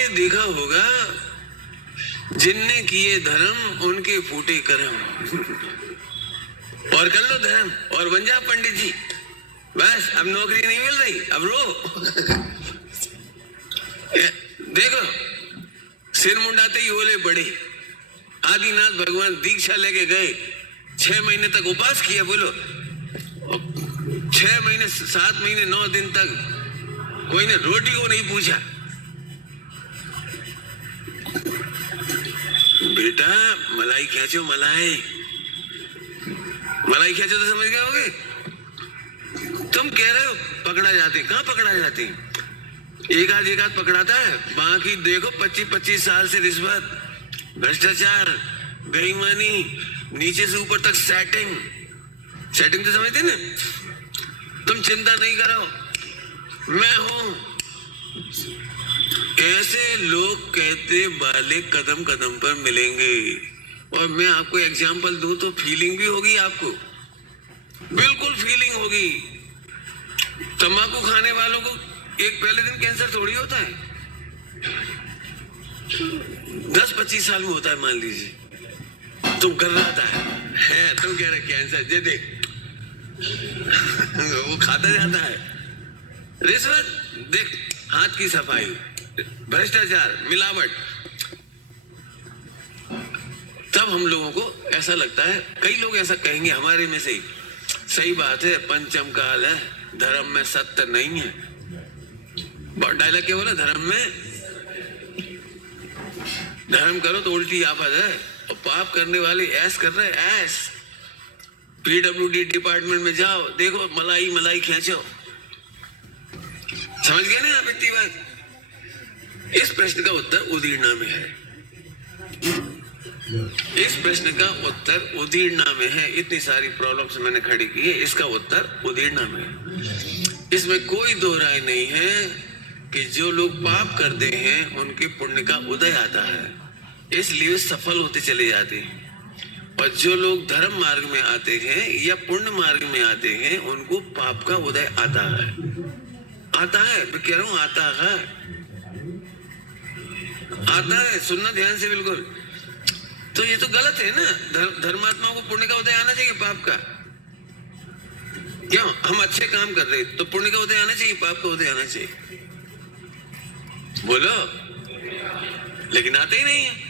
आपने देखा होगा, जिनने किए धर्म उनके फूटे कर्म। और कर लो धर्म और बन जा पंडित जी, बस अब नौकरी नहीं मिल रही, अब रो। देखो सिर मुंडाते ही ओले पड़े। आदिनाथ भगवान दीक्षा लेके गए, 6 महीने तक उपास किया, बोलो 6 महीने 7 महीने 9 दिन तक कोई ने रोटी को नहीं पूछा। बेटा मलाई खींचो, मलाई मलाई खींचो तो समझ गए होगे। तुम कह रहे हो पकड़ा जाते, कहाँ पकड़ा जाते? एक आध पकड़ाता है, बाकी देखो 25-25 साल से रिश्वत, भ्रष्टाचार, बेईमानी, नीचे से ऊपर तक सेटिंग तो समझते ना। तुम चिंता नहीं करो, मैं हूं। ऐसे लोग कहते वाले कदम कदम पर मिलेंगे। और मैं आपको एग्जाम्पल दूं तो फीलिंग भी होगी, आपको बिल्कुल फीलिंग होगी। तंबाकू खाने वालों को एक पहले दिन कैंसर थोड़ी होता है, 10-25 साल में होता है। मान लीजिए तुम कर रहा था है, तुम कह रहे कैंसर, जे देख वो खाता जाता है। रिश्वत देख, हाथ की सफाई, भ्रष्टाचार, मिलावट, तब हम लोगों को ऐसा लगता है। कई लोग ऐसा कहेंगे हमारे में से ही, सही बात है, पंचम काल है, धर्म में सत्य नहीं है। डायलॉग क्या बोला, धर्म करो तो उल्टी आफत है। और पाप करने वाले ऐस कर रहे हैं, ऐस। PWD डिपार्टमेंट में जाओ, देखो मलाई खींचो। समझ गए ना आप इतनी बात? इस प्रश्न का उत्तर उदीर्णा में है। इस प्रश्न का उत्तर उदीर्णा में है। इतनी सारी प्रॉब्लम्स मैंने खड़ी की है, इसका उत्तर उदीर्णा में है। इसमें कोई दो राय नहीं है कि जो लोग पाप करते हैं उनके पुण्य का उदय आता है, इसलिए सफल होते चले जाते हैं। और जो लोग धर्म मार्ग में आते हैं या पुण्य मार्ग में आते हैं, उनको पाप का उदय आता है। मैं कह रहा हूं आता है। सुनना ध्यान से बिल्कुल। तो ये तो गलत है ना। धर्मात्माओं को पुण्य का उदय आना चाहिए, पाप का क्यों? हम अच्छे काम कर रहे तो पुण्य का उदय आना चाहिए, पाप का उदय आना चाहिए, बोलो। लेकिन आते ही नहीं है।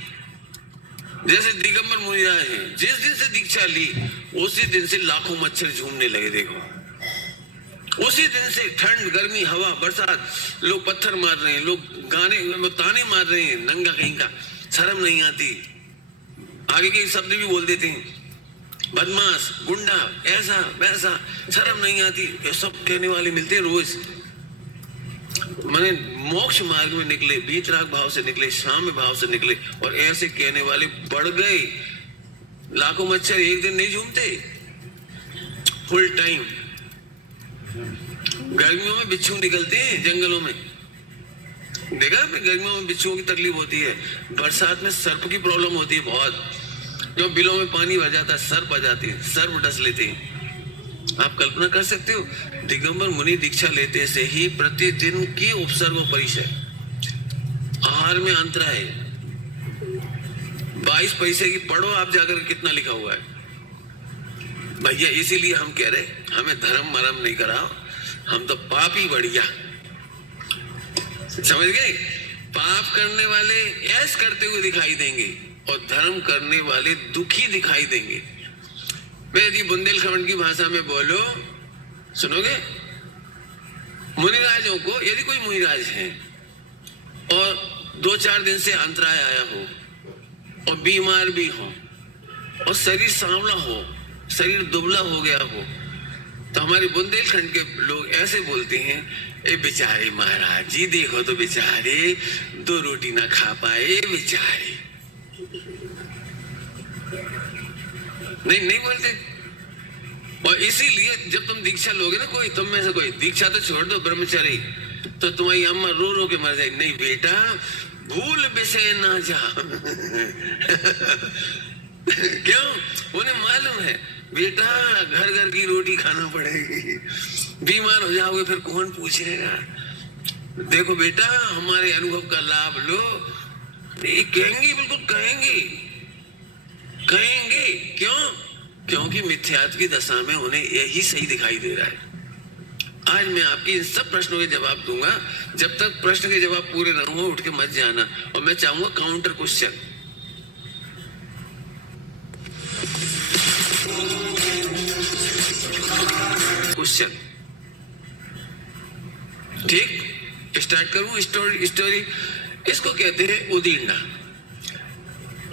जैसे दिगंबर मुनिराज हैं, जिस दिन से दीक्षा ली उसी दिन से लाखों मच्छर झूमने लगे। देखो उसी दिन से ठंड, गर्मी, हवा, बरसात, लोग पत्थर मार रहे हैं, लोग ताने मार रहे हैं, नंगा कहीं का, शर्म नहीं आती। आगे के शब्द भी बोल देते हैं, बदमाश, गुंडा, ऐसा वैसा, शर्म नहीं आती। ये सब कहने वाले मिलते हैं रोज। मैंने मोक्ष मार्ग में निकले, वीतराग भाव से निकले, साम्य भाव से निकले, और ऐसे कहने वाले बढ़ गए। लाखों मच्छर एक दिन नहीं झूमते, फुल टाइम। गर्मियों में बिच्छू निकलते हैं जंगलों में, देखा आपने? गर्मियों में बिच्छुओं की तकलीफ होती है। बरसात में सर्प की प्रॉब्लम होती है बहुत। जो बिलों में पानी भर जाता है, सर्प आ जाते हैं, सर्प डस लेते हैं। आप कल्पना कर सकते हो, दिगंबर मुनि दीक्षा लेते से ही प्रतिदिन की उपसर्ग व परिचय, आहार में अंतर है। 22 पैसे की पढ़ो आप जाकर, कितना लिखा हुआ है भैया। इसीलिए हम कह रहे, हमें धर्म मरम नहीं कराओ, हम तो पाप ही बढ़िया। समझ गए? पाप करने वाले ऐश करते हुए दिखाई देंगे और धर्म करने वाले दुखी दिखाई देंगे। मैं यदि बुंदेलखंड की भाषा में बोलो, सुनोगे? मुनिराजों को, यदि कोई मुनिराज है और 2-4 दिन से अंतराय आया हो और बीमार भी हो और शरीर सांवला हो, शरीर दुबला हो गया हो, तो हमारे बुंदेलखंड के लोग ऐसे बोलते हैं, ए बेचारे महाराज जी, देखो तो बेचारे 2 रोटी ना खा पाए बेचारे। नहीं बोलते। और इसीलिए जब तुम दीक्षा लोगे ना, कोई तुम में से कोई दीक्षा तो छोड़ दो, ब्रह्मचारी, तो तुम्हारी अम्मा रो रो के मर जाए। नहीं बेटा, भूल विषय ना जा। क्यों? उन्हें मालूम है बेटा घर की रोटी खाना पड़ेगी, बीमार हो जाओगे फिर कौन पूछेगा। देखो बेटा, हमारे अनुभव का लाभ लो। ये कहेंगे, बिल्कुल कहेंगे, कहेंगे। क्यों? क्योंकि मिथ्यात्व की दशा में उन्हें यही सही दिखाई दे रहा है। आज मैं आपके इन सब प्रश्नों के जवाब दूंगा। जब तक प्रश्न के जवाब पूरे न हो उठ के मत जाना। और मैं चाहूंगा काउंटर क्वेश्चन। क्वेश्चन, ठीक? स्टार्ट करूं स्टोरी। इसको कहते हैं उदीर्णा।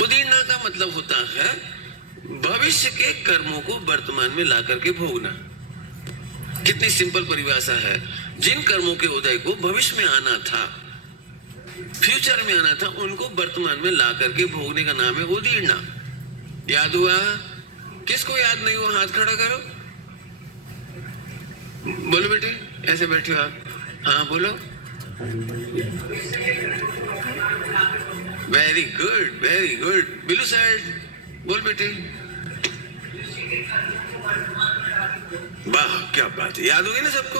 उदीर्णा का मतलब होता है भविष्य के कर्मों को वर्तमान में ला करके भोगना। कितनी सिंपल परिभाषा है। जिन कर्मों के उदय को भविष्य में आना था, फ्यूचर में आना था, उनको वर्तमान में ला करके भोगने का नाम है उदीर्णा। याद हुआ? किसको याद नहीं हुआ? हाथ खड़ा करो। बोलो बेटे, ऐसे बैठे हो आप? हाँ बोलो। Very good, very good. बिलू साइड बोल बेटे। वाह, क्या बात है। याद होगी ना सबको?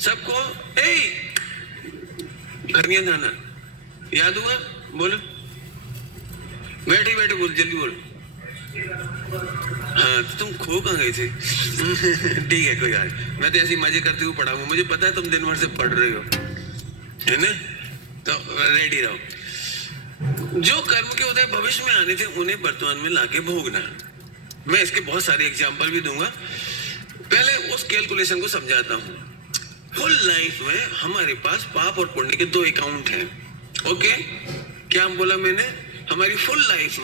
सबको खरनिया थाना याद हुआ? बोलो। बैठे बैठे बोल, जल्दी बोलो। हाँ, तो तुम खो कहाँ गए थे? ठीक है, कोई बात। मैं तो ऐसे मजे करते हुए पढ़ाऊंगा। मुझे पता है तुम दिन भर से पढ़ रहे हो, है ना? तो रेडी रहो। जो कर्म के उदय भविष्य में आने थे उन्हें वर्तमान में लाके भोगना। मैं इसके बहुत सारे एग्जाम्पल भी दूंगा। पहले उस कैलकुलेशन को समझाता हूँ। फुल लाइफ में हमारे पास पाप और पुण्य के दो अकाउंट हैं। ओके, क्या बोला मैंने? हमारी फुल लाइफ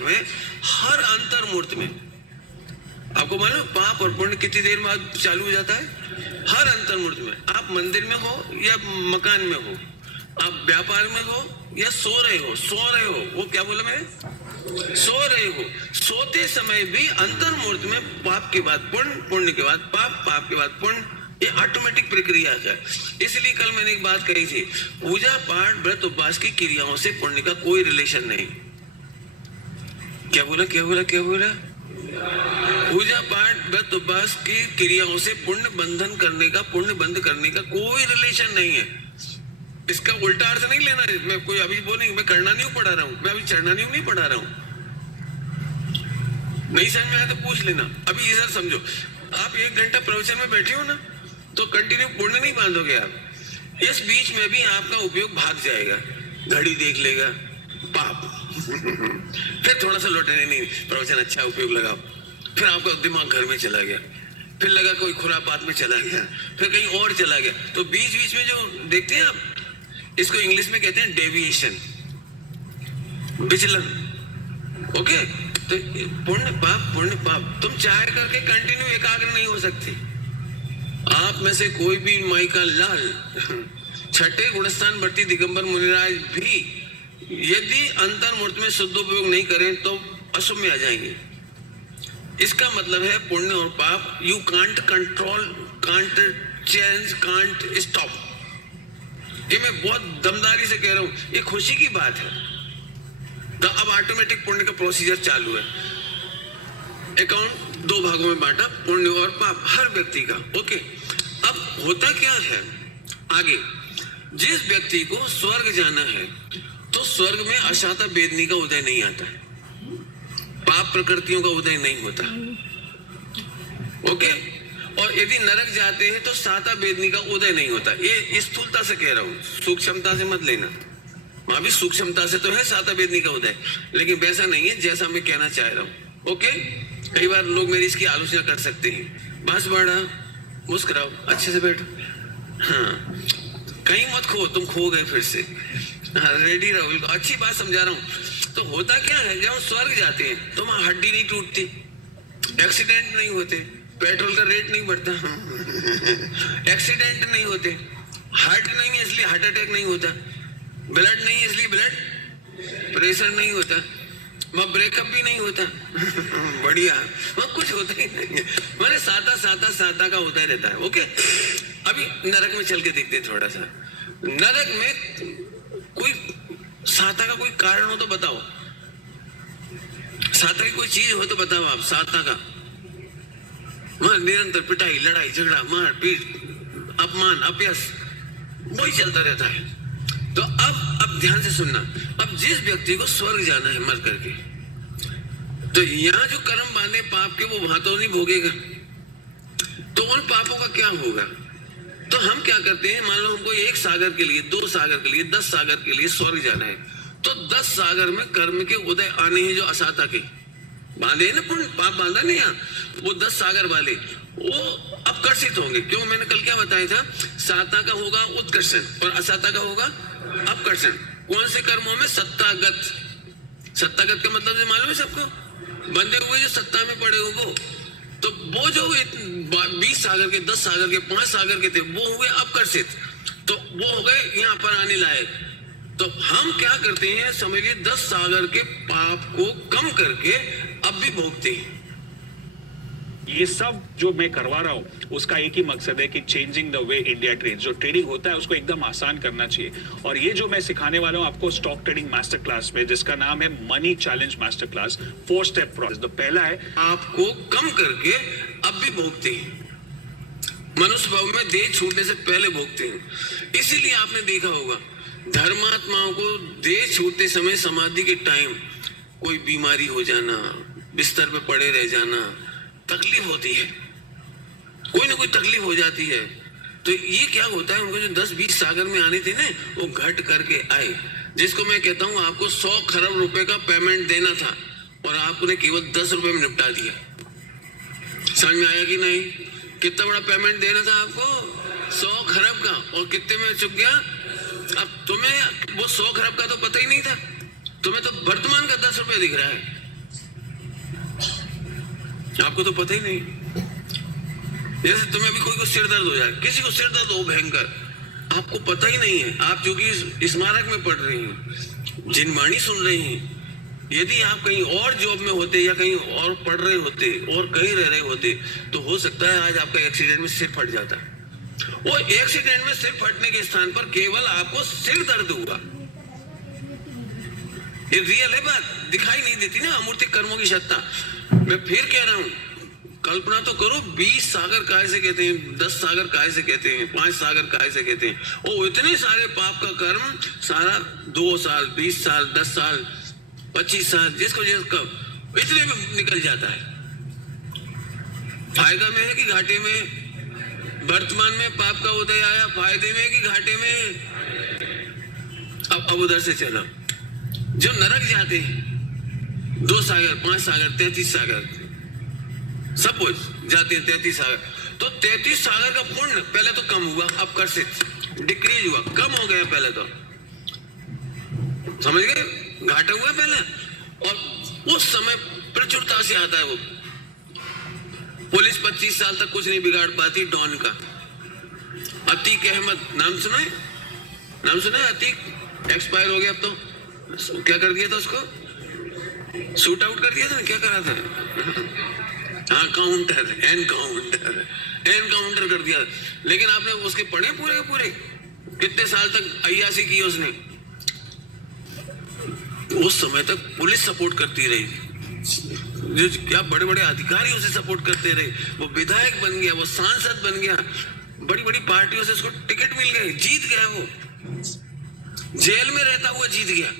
में हर अंतर मुहूर्त में, आपको मालूम पाप और पुण्य कितनी देर बाद चालू हो जाता है? हर अंतर मुहूर्त में। आप मंदिर में हो या मकान में हो, आप व्यापार में हो या सो रहे हो। वो क्या बोला मैंने? सो रहे हो। सोते समय भी अंतर मुहूर्त में पाप के बाद पुण्य, पुण्य के बाद पाप, पाप के बाद पुण्य, ये ऑटोमेटिक प्रक्रिया है। इसलिए कल मैंने एक बात कही थी, पूजा पाठ व्रत उपवास की क्रियाओं से पुण्य का कोई रिलेशन नहीं। क्या बोला? पूजा पाठ व्रत उपवास की क्रियाओं से पुण्य बंध करने का कोई रिलेशन नहीं है। इसका उल्टा अर्थ नहीं लेना है। मैं कोई अभी बोलेंगे मैं करना नहीं पढ़ा रहा हूँ, मैं अभी चढ़ना नहीं पढ़ा रहा हूँ। नहीं समझ में आया तो पूछ लेना। अभी इधर समझो, आप 1 घंटा प्रवचन में बैठे हो ना, तो कंटिन्यू पुण्य नहीं बांधोगे आप। इस बीच में भी आपका उपयोग भाग जाएगा। घड़ी देख लेगा, पाप। फिर थोड़ा सा लौटने, नहीं प्रवचन अच्छा उपयोग लगाओ। फिर आपका दिमाग घर में चला गया, फिर लगा कोई खुरापात में चला गया, फिर कहीं और चला गया। तो बीच बीच में जो देखते हैं आप, इसको इंग्लिश में कहते हैं डेविएशन, विचलन। ओके, तो पुण्य पाप तुम चाहे करके कंटिन्यू एकाग्र नहीं हो सकते। आप में से कोई भी माई का लाल छठे गुणस्थान वर्ती दिगंबर मुनिराज भी यदि अंतर मुहूर्त में शुद्धोपयोग नहीं करें तो अशुभ में आ जाएंगे। इसका मतलब है पुण्य और पाप you can't control, can't change, can't stop. ये मैं बहुत दमदारी से कह रहा हूं, ये खुशी की बात है। तो अब ऑटोमेटिक पुण्य का प्रोसीजर चालू है। अकाउंट 2 भागों में बांटा, पुण्य और पाप, हर व्यक्ति का। ओके, अब होता क्या है आगे? जिस व्यक्ति को स्वर्ग जाना है तो स्वर्ग में अशाता वेदनी का उदय नहीं आता है, पाप प्रकृतियों का उदय नहीं होता। ओके, और यदि नरक जाते हैं तो साता वेदनी का उदय नहीं होता। ये स्थूलता से कह रहा हूं, सूक्ष्मता से मत लेना। वहां भी सूक्ष्मता से तो है साता वेदनी का उदय, लेकिन वैसा नहीं है जैसा मैं कहना चाह रहा हूं। ओके, कई बार लोग मेरी इसकी आलोचना कर सकते हैं। बस बढ़ा, मुस्कुराओ, अच्छे से बैठो। हाँ, कहीं मत खो, तुम खो गए फिर से। हाँ, रेडी रहो, अच्छी बात समझा रहा हूँ। तो होता क्या है, जब हम स्वर्ग जाते हैं तो वहां हड्डी नहीं टूटती, एक्सीडेंट नहीं होते, पेट्रोल का रेट नहीं बढ़ता, एक्सीडेंट नहीं होते, हार्ट नहीं है इसलिए हार्ट अटैक नहीं होता, ब्लड नहीं है इसलिए ब्लड प्रेशर नहीं होता, वहाँ ब्रेकअप भी नहीं होता। बढ़िया, वहाँ कुछ होता ही नहीं है। मैंने साता का होता ही रहता है। ओके, अभी नरक में चल के देखते हैं थोड़ा सा। नरक में कोई साता का कोई कारण हो तो बताओ, साता की कोई चीज हो तो बताओ आप। साता का वहां निरंतर पिटाई, लड़ाई झगड़ा, मार पीट, अपमान, अपयश, वही चलता रहता है। तो अब ध्यान से सुनना, अब जिस व्यक्ति को स्वर्ग जाना है मर करके, तो यहाँ जो कर्म बांधे पाप के वो वहां तो नहीं भोगेगा, तो उन पापों का क्या होगा? तो हम क्या करते हैं, मान लो हमको 1 सागर के लिए, 2 सागर के लिए, 10 सागर के लिए स्वर्ग जाना है, तो 10 सागर में कर्म के उदय आने हैं जो असाता के बांधे हैं ना, पुण्य पाप बांधा नहीं यहाँ, वो 10 सागर वाले वो अपकर्षित होंगे। क्यों? मैंने कल क्या बताया था, साता का होगा उत्कर्षण और असाता का होगा अपकर्षण। कौन से कर्मों में? सत्तागत। सत्तागत का मतलब मालूम है सबको, बंधे हुए जो सत्ता में पड़े हो वो, तो वो जो 20 सागर के, 10 सागर के, 5 सागर के थे वो हुए अपकर्षित, तो वो हो गए यहाँ पर आने लायक। तो हम क्या करते हैं, समझिए 10 सागर के पाप को कम करके अब भी भोगते हैं। ये सब जो मैं करवा रहा हूँ उसका एक ही मकसद है कि changing the way India trade, जो ट्रेडिंग होता है उसको एकदम आसान करना चाहिए। और ये जो मैं सिखाने वाला हूँ आपको स्टॉक ट्रेडिंग मास्टर क्लास में, जिसका नाम है money challenge master class, 4 step process. तो पहला है आपको कम करके अब भी भोगते हैं, मनुष्य भाव में देह छूटने से पहले भोगते हैं। इसीलिए आपने देखा होगा धर्मात्माओं को देह छूटते समय समाधि के टाइम कोई बीमारी हो जाना, बिस्तर पे पड़े रह जाना, तकलीफ होती है, कोई ना कोई तकलीफ हो जाती है। तो ये क्या होता है, उनको जो 10-20 सागर में आने थे ना वो घट करके आए, जिसको मैं कहता हूँ आपको 100 खरब रुपए का पेमेंट देना था और आपने केवल 10 रुपए में निपटा दिया। समझ में आया कि नहीं? कितना बड़ा पेमेंट देना था आपको, 100 खरब का, और कितने में चुक गया? अब तुम्हें वो 100 खरब का तो पता ही नहीं था, तुम्हें तो वर्तमान का 10 रुपए दिख रहा है, आपको तो पता ही नहीं। जैसे तुम्हें अभी कोई को सिर दर्द हो जाए, किसी को सिर दर्द हो भयंकर, आपको पता ही नहीं है, आप जो कि स्मारक में पढ़ रही हैं, जिनवाणी सुन रही हैं, यदि आप कहीं और जॉब में होते या कहीं और पढ़ रहे होते और कहीं रह रहे होते तो हो सकता है आज आपका एक्सीडेंट में सिर फट जाता। वो एक्सीडेंट में सिर फटने के स्थान पर केवल आपको सिर दर्द हुआ। ये रियल है बात, दिखाई नहीं देती ना अमूर्तिक कर्मों की सत्ता। मैं फिर कह रहा हूं, कल्पना तो करो 20 सागर काहे से कहते हैं, 10 सागर काहे से कहते हैं, 5 सागर काहे से कहते हैं। वो इतने सारे पाप का कर्म सारा 2 साल, 20 साल, 10 साल, 25 साल, जिसको कब इतने में निकल जाता है। फायदा में है कि घाटे में? वर्तमान में पाप का उदय आया, फायदे में कि घाटे में? अब उधर से चलो, जो नरक जाते हैं 2 सागर, 5 सागर, 33 सागर, सब जाते हैं 33 सागर, तो 33 सागर का पुण्य पहले तो कम हुआ, अब कर्षित डिक्रीज हुआ, कम हो गया पहले तो, समझ गए? घाटा हुआ पहले, और उस समय प्रचुरता से आता है वो। पुलिस 25 साल तक कुछ नहीं बिगाड़ पाती डॉन का। अतीक अहमद नाम सुना है? नाम सुना है? अतीक एक्सपायर हो गया, अब तो क्या कर दिया था उसको, शूट आउट कर दिया था, क्या करा था? हाँ, एनकाउंटर कर दिया। लेकिन आपने उसके पढ़े पूरे के पूरे, कितने साल तक अय्यासी की उसने, उस समय तक पुलिस सपोर्ट करती रही, जो क्या बड़े बड़े अधिकारी उसे सपोर्ट करते रहे, वो विधायक बन गया, वो सांसद बन गया, बड़ी बड़ी पार्टियों से उसको टिकट मिल गए, जीत गया, वो जेल में रहता हुआ जीत गया,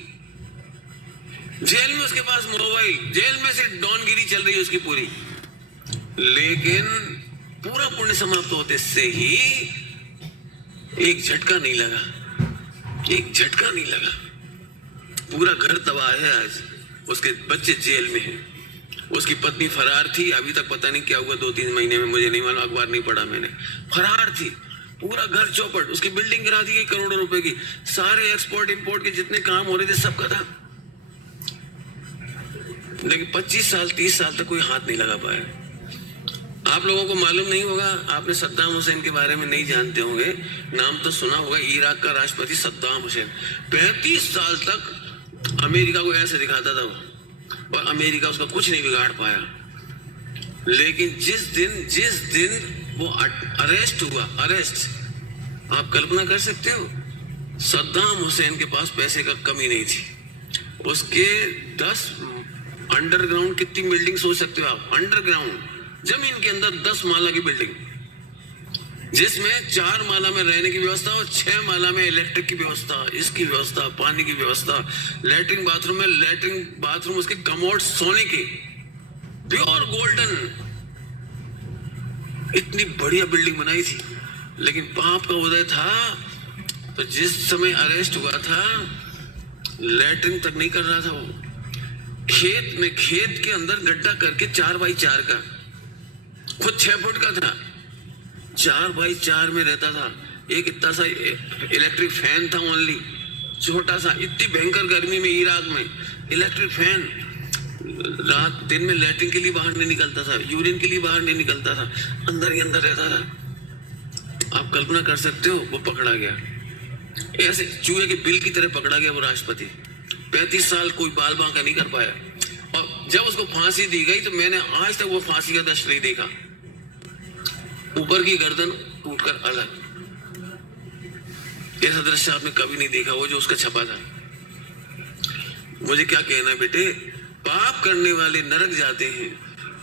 जेल में उसके पास मोबाइल, जेल में से डॉनगिरी चल रही है उसकी पूरी। लेकिन पूरा पुण्य समाप्त होते से ही एक झटका नहीं लगा, एक झटका नहीं लगा, पूरा घर तबाह है। आज उसके बच्चे जेल में हैं, उसकी पत्नी फरार थी, अभी तक पता नहीं क्या हुआ, 2-3 महीने में, मुझे नहीं मालूम, अखबार नहीं पढ़ा मैंने, फरार थी, पूरा घर चौपट, उसकी बिल्डिंग गिरा दी गई करोड़ों रुपए की, सारे एक्सपोर्ट इंपोर्ट के जितने काम हो रहे थे सबका था, लेकिन 25 साल 30 साल तक कोई हाथ नहीं लगा पाया। आप लोगों को मालूम नहीं होगा, आपने सद्दाम हुसैन के बारे में नहीं जानते होंगे, नाम तो सुना होगा, इराक का राष्ट्रपति सद्दाम हुसैन 35 साल तक अमेरिका को ऐसे दिखाता था वो, और अमेरिका उसका कुछ नहीं बिगाड़ पाया। लेकिन जिस दिन वो अरेस्ट हुआ, अरेस्ट, आप कल्पना कर सकते हो, सद्दाम हुसैन के पास पैसे का कमी नहीं थी, उसके 10 अंडरग्राउंड, कितनी बिल्डिंग सोच सकते हो आप, अंडरग्राउंड जमीन के अंदर 10 माला की बिल्डिंग, जिसमें 4 माला में रहने की व्यवस्था और 6 माला में इलेक्ट्रिक की व्यवस्था, इसकी व्यवस्था, पानी की व्यवस्था, लैट्रिन बाथरूम उसके कमोड सोने के, प्योर गोल्डन, इतनी बढ़िया बिल्डिंग बनाई थी। लेकिन पाप का उदय था तो जिस समय अरेस्ट हुआ था लैट्रिन तक नहीं कर रहा था वो, खेत के अंदर गड्ढा करके 4x4 का, खुद 6 फुट का था, 4x4 में रहता था। एक इतना सा इलेक्ट्रिक फैन था ओनली, छोटा सा, इतनी भयंकर गर्मी में इराक में इलेक्ट्रिक फैन, रात दिन में लैट्रिन के लिए बाहर नहीं निकलता था, यूरिन के लिए बाहर नहीं निकलता था, अंदर ही अंदर रहता था। आप कल्पना कर सकते हो, वो पकड़ा गया ऐसे चूहे के बिल की तरह पकड़ा गया वो राष्ट्रपति, 35 साल कोई बाल बांका नहीं कर पाया। और जब उसको फांसी दी गई तो मैंने आज तक वो फांसी का दृश्य नहीं देखा, ऊपर की गर्दन टूटकर अलग, ऐसा दृश्य आपने कभी नहीं देखा, वो जो उसका छपा था। मुझे क्या कहना है बेटे, पाप करने वाले नरक जाते हैं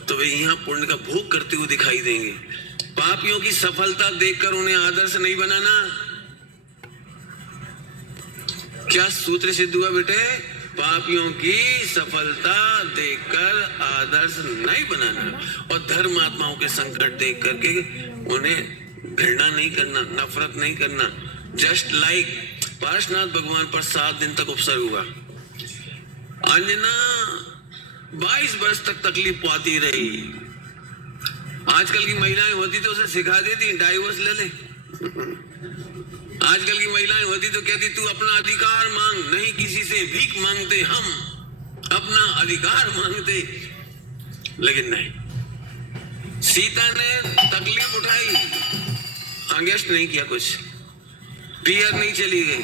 तो वे यहाँ पुण्य का भोग करते हुए दिखाई देंगे। पापियों की सफलता देखकर उन्हें आदर्श नहीं बनाना। क्या सूत्र सिद्ध हुआ बेटे? पापियों की सफलता देखकर आदर्श नहीं बनाना और धर्मात्माओं के संकट देख करके उन्हें घृणा नहीं करना, नफरत नहीं करना। जस्ट लाइक पार्श्वनाथ भगवान पर 7 दिन तक उपसर्ग हुआ, अंजना 22 वर्ष तक तकलीफ पाती रही। आजकल की महिलाएं होती तो उसे सिखा देती डाइवोर्स ले ले। आजकल की महिलाएं होती तो कहती तू अपना अधिकार मांग, नहीं किसी से भीख मांगते, हम अपना अधिकार मांगते। लेकिन नहीं, सीता ने तकलीफ उठाई, अंगेस्ट नहीं किया, कुछ पियर नहीं चली गई,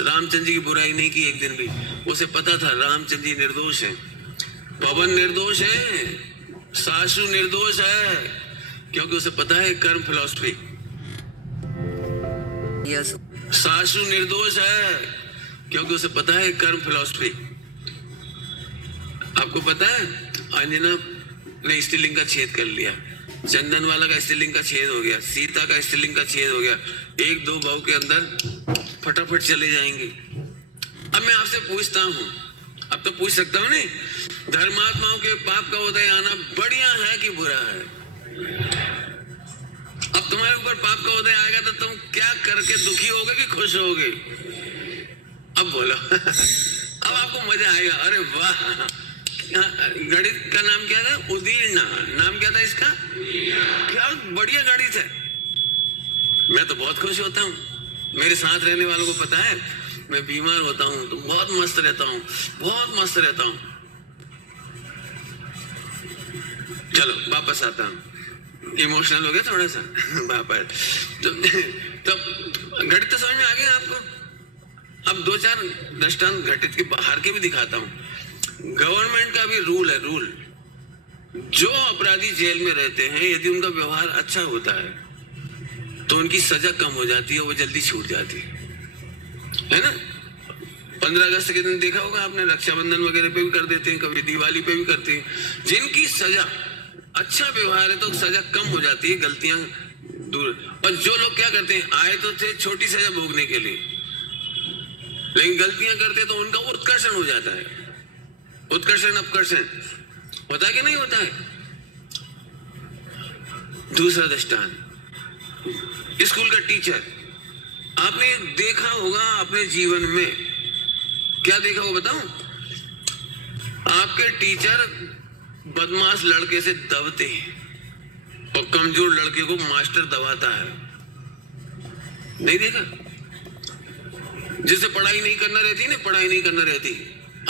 रामचंद्र जी की बुराई नहीं की एक दिन भी। उसे पता था रामचंद्र जी निर्दोष हैं, पवन निर्दोष है, सासू निर्दोष है, क्योंकि उसे पता है कर्म फिलॉसफी। सासू निर्दोष है क्योंकि उसे पता है कर्म फिलॉसफी। आपको पता है अंजना ने स्त्रीलिंग का छेद कर लिया, चंदन वाला का स्त्रीलिंग का छेद हो गया, सीता का स्त्रीलिंग का छेद हो गया, 1-2 भाव के अंदर फटाफट चले जाएंगे। अब मैं आपसे पूछता हूं, अब तो पूछ सकता हूं नहीं, धर्मात्माओं के पाप का उदय आना बढ़िया है कि बुरा है? अब तुम्हारे ऊपर पाप का उदय आएगा तो तुम क्या करके दुखी होगे कि खुश होगे? अब बोलो। अब आपको मजा आएगा। अरे वाह, गणित का नाम क्या था? उदीर्णा नाम क्या था इसका? क्या बढ़िया गणित है। मैं तो बहुत खुश होता हूँ, मेरे साथ रहने वालों को पता है मैं बीमार होता हूँ तो बहुत मस्त रहता हूँ, बहुत मस्त रहता हूँ। चलो वापस आता हूँ, इमोशनल हो गया थोड़ा सा वापस। तो घटित तो समझ में आ गया आपको। अब 2-4 दृष्टांत घटित के बाहर के भी दिखाता हूँ। गवर्नमेंट का भी रूल है, रूल, जो अपराधी जेल में रहते हैं यदि उनका व्यवहार अच्छा होता है तो उनकी सजा कम हो जाती है, वो जल्दी छूट जाती है ना। 15 अगस्त के दिन देखा होगा आपने, रक्षाबंधन वगैरह पे भी कर देते हैं, कभी दिवाली पे भी करते हैं। जिनकी सजा अच्छा व्यवहार है तो सजा कम हो जाती है, गलतियां दूर। और जो लोग क्या करते हैं, आए तो थे छोटी सजा भोगने के लिए, लेकिन गलतियां करते तो उनका उत्कर्षण हो जाता है। उत्कर्षण अपकर्षण होता है कि नहीं होता है? दूसरा दृष्टांत, स्कूल का टीचर, आपने देखा होगा अपने जीवन में, क्या देखा हो बताऊं? आपके टीचर बदमाश लड़के से दबते हैं और कमजोर लड़के को मास्टर दबाता है, नहीं देखा? जिसे पढ़ाई नहीं करना रहती ना, पढ़ाई नहीं करना रहती,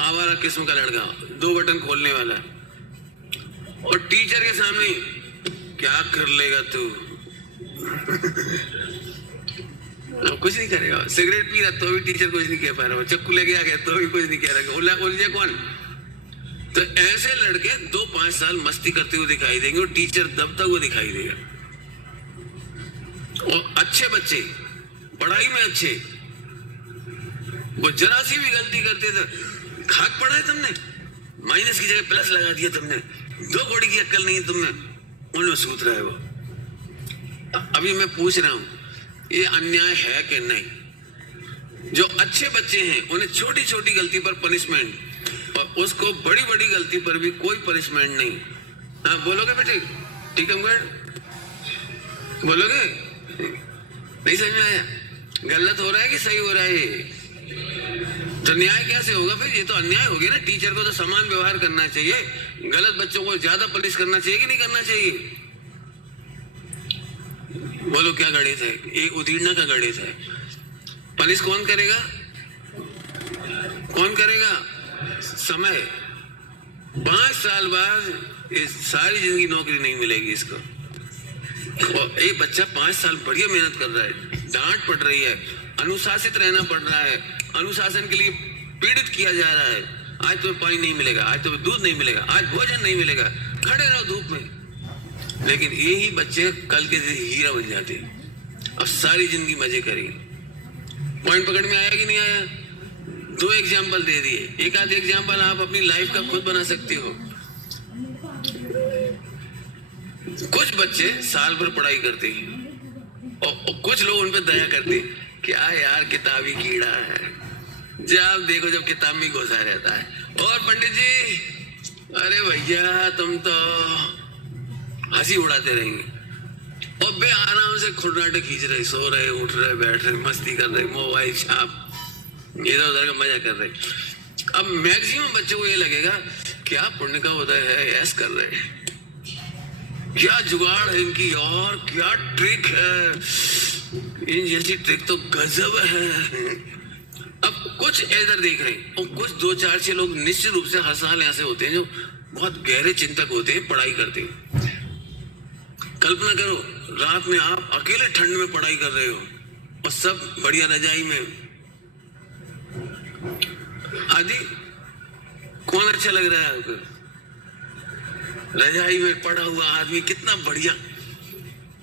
आवारा किस्म का लड़का, 2 बटन खोलने वाला, और टीचर के सामने क्या कर लेगा तू? कुछ नहीं करेगा। सिगरेट पी रहा तो भी टीचर कुछ नहीं कह पा रहा, चक्कू लेके आ गया तो भी कुछ नहीं कह रहा, उलझे कौन? तो ऐसे लड़के 2-5 साल मस्ती करते हुए दिखाई देंगे और टीचर दबता हुआ दिखाई देगा। और अच्छे बच्चे, पढ़ाई में अच्छे, वो जरा सी भी गलती करते थे, खाक पड़ा है तुमने, माइनस की जगह प्लस लगा दिया तुमने, 2 कौड़ी की अक्ल नहीं तुमने, उनमें सूत रहा है वो। अभी मैं पूछ रहा हूं, ये अन्याय है कि नहीं? जो अच्छे बच्चे हैं उन्हें छोटी छोटी गलती पर पनिशमेंट, और उसको बड़ी बड़ी गलती पर भी कोई पनिशमेंट नहीं। हाँ बोलोगे बेटे? टीकमगढ़ बोलोगे? नहीं समझ में आया? गलत हो रहा है कि सही हो रहा है? तो न्याय कैसे होगा फिर? ये तो अन्याय हो गया ना। टीचर को तो समान व्यवहार करना चाहिए, गलत बच्चों को ज्यादा पनिश करना चाहिए कि नहीं करना चाहिए? बोलो क्या गणित है? एक उदीर्णा का गणित है। पनिश कौन करेगा? कौन करेगा? समय। 5 साल बाद ये सारी जिंदगी नौकरी नहीं मिलेगी इसको। और एक बच्चा 5 साल बढ़िया मेहनत कर रहा है, डांट पड़ रही है, अनुशासित रहना पड़ रहा है, अनुशासन के लिए पीड़ित किया जा रहा है। आज तुम्हें पानी नहीं मिलेगा, आज तुम्हें दूध नहीं मिलेगा, आज भोजन नहीं मिलेगा, खड़े रहो धूप में। लेकिन यही बच्चे कल के दिन हीरा बन जाते हैं, अब सारी जिंदगी मजे करेंगे। पॉइंट पकड़ में आया कि नहीं आया? 2 एग्जाम्पल दे दिए, एक आध एग्जाम्पल आप अपनी लाइफ का खुद बना सकते हो। कुछ बच्चे साल भर पढ़ाई करते हैं और कुछ लोग उन पर दया करते हैं, क्या यार किताबी कीड़ा है, जब देखो जब किताब में घुसा रहता है। और पंडित जी, अरे भैया तुम तो हंसी उड़ाते रहेंगे, और बे आराम से खुर्राटे खींच रहे, सो रहे, उठ रहे, बैठ रहे, मस्ती कर रहे, मोबाइल छाप इधर उधर का मजा कर रहे। अब मैक्सिमम बच्चों को ये लगेगा क्या पुण्य का उदय है, ऐस कर रहे, क्या जुगाड़ है इनकी, और क्या ट्रिक है, इन जैसी ट्रिक तो गजब है। अब कुछ इधर देख रहे हैं, और कुछ 2-4-6 लोग निश्चित रूप से हर साल ऐसे होते हैं जो बहुत गहरे चिंतक होते हैं, पढ़ाई करते हैं। कल्पना करो, रात में आप अकेले ठंड में पढ़ाई कर रहे हो और सब बढ़िया रजाई में। आदि कौन अच्छा लग रहा है आपको? रजाई में पड़ा हुआ आदमी कितना बढ़िया,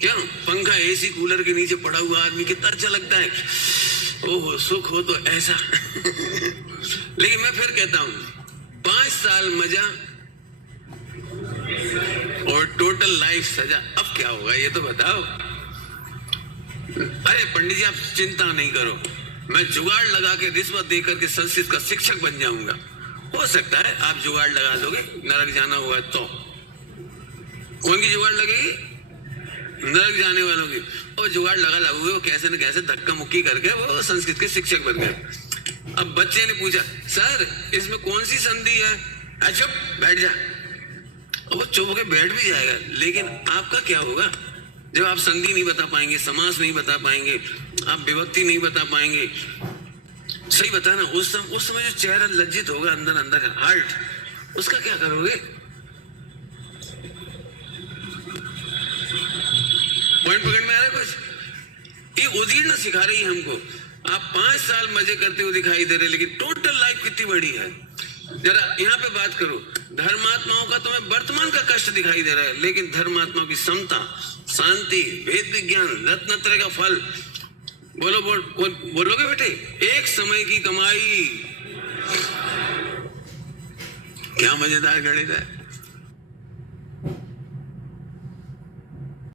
क्या पंखा एसी कूलर के नीचे पड़ा हुआ आदमी कितना अच्छा लगता है। ओह सुख हो तो ऐसा। लेकिन मैं फिर कहता हूं, 5 साल मजा और टोटल लाइफ सजा। अब क्या होगा ये तो बताओ। अरे पंडित जी आप चिंता नहीं करो, मैं जुगाड़ लगा के रिश्वत देकर के संस्कृत का शिक्षक बन जाऊंगा। हो सकता है आप जुगाड़ लगा दोगे, नरक जाना हुआ तो। कौन की जुगाड़ लगेगी? नरक जाने वालों की। और जुगाड़ लगा लगोगे, वो कैसे न कैसे धक्का मुक्की करके वो संस्कृत के शिक्षक बन गए। अब बच्चे ने पूछा, सर इसमें कौन सी संधि है? चुप बैठ जा। वो चुप होकर बैठ भी जाएगा, लेकिन आपका क्या होगा जब आप संधि नहीं बता पाएंगे, समास नहीं बता पाएंगे, आप विभक्ति नहीं बता पाएंगे। सही बता ना, उस समय जो चेहरा लज्जित होगा अंदर अंदर हार्ट, उसका क्या करोगे? पॉइंट पकड़ में आ रहा है कुछ? ये उदीर्णा सिखा रही है हमको। आप 5 साल मजे करते हुए दिखाई दे रहे, लेकिन टोटल लाइफ कितनी बड़ी है। जरा यहाँ पे बात करो, धर्मात्माओं का तुम्हें वर्तमान का कष्ट दिखाई दे रहा है, लेकिन धर्मात्माओं की समता, शांति, वेद विज्ञान, रत्नत्रय का फल। बोलोगे बेटे? एक समय की कमाई। क्या मजेदार गणित है।